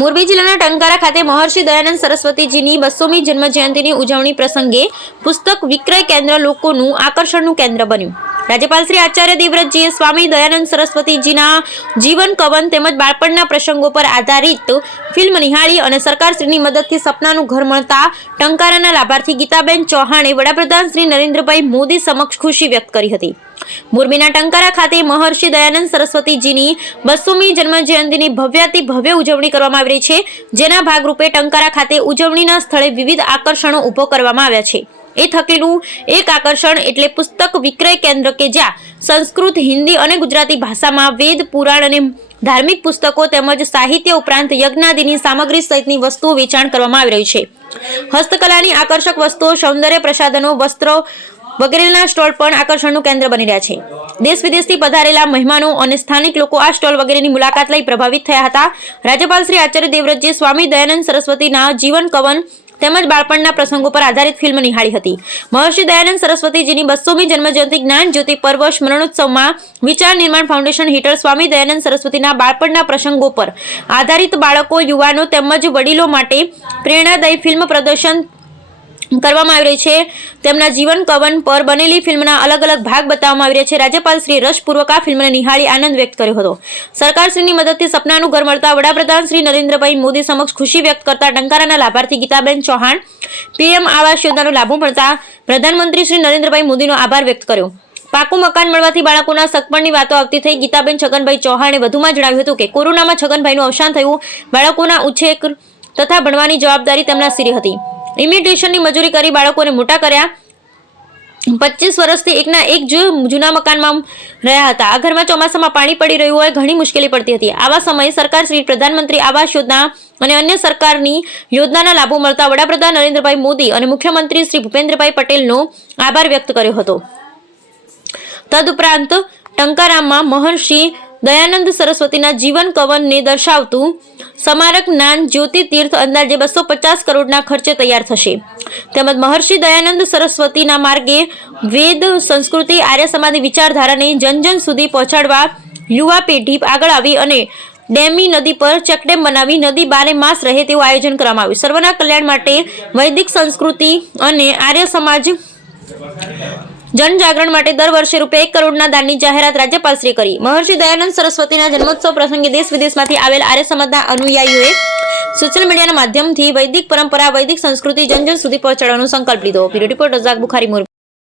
મોરબી જિલ્લાના ટંકારા ખાતે મહર્ષિ દયાનંદ સરસ્વતીજીની 200મી જન્મજયંતિની ઉજવણી પ્રસંગે પુસ્તક વિક્રય કેન્દ્ર લોકોનું આકર્ષણનું કેન્દ્ર બન્યું। રાજ્યપાલ શ્રી આચાર્ય દેવવ્રતજીએ સ્વામી દયાનંદ સરસ્વતીજીના જીવન કવન તેમજ બાળપણના પ્રસંગો પર આધારિત ફિલ્મ નિહાળી અને સરકારશ્રીની મદદથી સપનાનું ઘર મળતા ટંકારાના લાભાર્થી ગીતાબેન ચૌહાણે વડાપ્રધાન શ્રી નરેન્દ્રભાઈ મોદી સમક્ષ ખુશી વ્યક્ત કરી હતી। મોરબીના ટંકારા ખાતે મહર્ષિ દયાનંદ સરસ્વતીજીની 200મી જન્મજયંતિની ભવ્યાતિ ભવ્ય ઉજવણી કરવામાં આવી રહી છે, જેના ભાગરૂપે ટંકારા ખાતે ઉજવણીના સ્થળે વિવિધ આકર્ષણો ઊભો કરવામાં આવ્યા છે। એ થકેલું એક આકર્ષણ એટલે પુસ્તક વિક્રય કેન્દ્ર કે જ્યાં સંસ્કૃત, હિન્દી અને ગુજરાતી ભાષામાં વેદ, પુરાણ અને ધાર્મિક પુસ્તકો તેમજ સાહિત્ય ઉપરાંત યજ્ઞાદિની સામગ્રી સહિતની વસ્તુઓ વેચાણ કરવામાં આવી રહી છે। હસ્તકલાની આકર્ષક વસ્તુઓ, સૌંદર્ય પ્રસાધનો, વસ્ત્રો વગેરેના સ્ટોલ પણ આકર્ષણનું કેન્દ્ર બની રહ્યા છે। દેશ વિદેશથી પધારેલા મહેમાનો અને સ્થાનિક લોકો આ સ્ટોલ વગેરેની મુલાકાત લઈ પ્રભાવિત થયા હતા। રાજ્યપાલ શ્રી આચાર્ય દેવવ્રતજીએ સ્વામી દયાનંદ સરસ્વતીના જીવન કવન તેમજ બાળપણના પ્રસંગો પર આધારિત ફિલ્મ નિહાળી હતી। મહર્ષિ દયાનંદ સરસ્વતીજીની 200મી જન્મજયંતિ જ્ઞાન જ્યોતિ પર્વ સ્મરણોત્સવમાં વિચાર નિર્માણ ફાઉન્ડેશન હેઠળ સ્વામી દયાનંદ સરસ્વતીના બાળપણના પ્રસંગો પર આધારિત બાળકો, યુવાનો તેમજ વડીલો માટે પ્રેરણાદાયી ફિલ્મ પ્રદર્શન કરવામાં આવી રહી છે। તેમના જીવન કવન પર બનેલી ફિલ્મના અલગ અલગ ભાગ બતાવવામાં આવી રહ્યા છે। રાજ્યપાલ શ્રી રસપૂર્વક આ ફિલ્મને નિહાળી આનંદ વ્યક્ત કર્યો હતો। સરકારશ્રીની મદદથી સપનાનું ઘર મળતા વડાપ્રધાન શ્રી નરેન્દ્રભાઈ મોદી સમક્ષ ખુશી વ્યક્ત કરતા ટંકારાના લાભાર્થી ગીતાબેન ચૌહાણ પીએમ આવાસ યોજનાનો લાભો મળતા પ્રધાનમંત્રી શ્રી નરેન્દ્રભાઈ મોદીનો આભાર વ્યક્ત કર્યો। પાકું મકાન મળવાથી બાળકોના સગપણની વાતો આવતી થઈ। ગીતાબેન છગનભાઈ ચૌહાણે વધુમાં જણાવ્યું હતું કે કોરોનામાં છગનભાઈનું અવસાન થયું। બાળકોના ઉછેર તથા ભણવાની જવાબદારી તેમના સિરે હતી। ઇમિગ્રેશનની મજૂરી કરી બાળકોને મોટા કર્યા। 25 વર્ષથી એકના એક જૂના મકાનમાં રહ્યા હતા। આ ઘરમાં ચોમાસામાં પાણી પડી રહ્યું હોય ઘણી મુશ્કેલી પડતી હતી। આવા સમયે સરકાર શ્રી પ્રધાનમંત્રી આવાસ યોજના અને અન્ય સરકારની યોજનાના લાભો મળતા વડાપ્રધાન નરેન્દ્રભાઈ મોદી અને મુખ્યમંત્રી શ્રી ભૂપેન્દ્રભાઈ પટેલનો આભાર વ્યક્ત કર્યો હતો। તદુપરાંત ટંકારામાં મહર્ષિ દયાનંદ સરસ્વતીના જીવન કવનને દર્શાવતું સ્મારક જ્ઞાન જ્યોતિ તીર્થ અંદાજે 250 કરોડના ખર્ચે તૈયાર થશે। તેમજ મહર્ષિ દયાનંદ સરસ્વતીના માર્ગે વેદ, સંસ્કૃતિ, આર્ય સમાજની વિચારધારાને જન જન સુધી પહોંચાડવા યુવા પેઢી આગળ આવી અને ડેમી નદી પર ચેકડેમ બનાવી નદી બારે માસ રહે તેવું આયોજન કરવામાં આવ્યું। સર્વના કલ્યાણ માટે વૈદિક સંસ્કૃતિ અને આર્ય સમાજ જનજાગરણ માટે દર વર્ષે રૂપિયા 1 કરોડના દાનની જાહેરાત રાજ્યપાલશ્રીએ કરી। મહર્ષિ દયાનંદ સરસ્વતીના જન્મોત્સવ પ્રસંગે દેશ વિદેશમાંથી આવેલ આર્ય સમાજના અનુયાયીઓએ સોશિયલ મીડિયાના માધ્યમથી વૈદિક પરંપરા, વૈદિક સંસ્કૃતિ જન જન સુધી પહોંચાડવાનો સંકલ્પ લીધો। Bureau report Razak Bukhari, Morbi.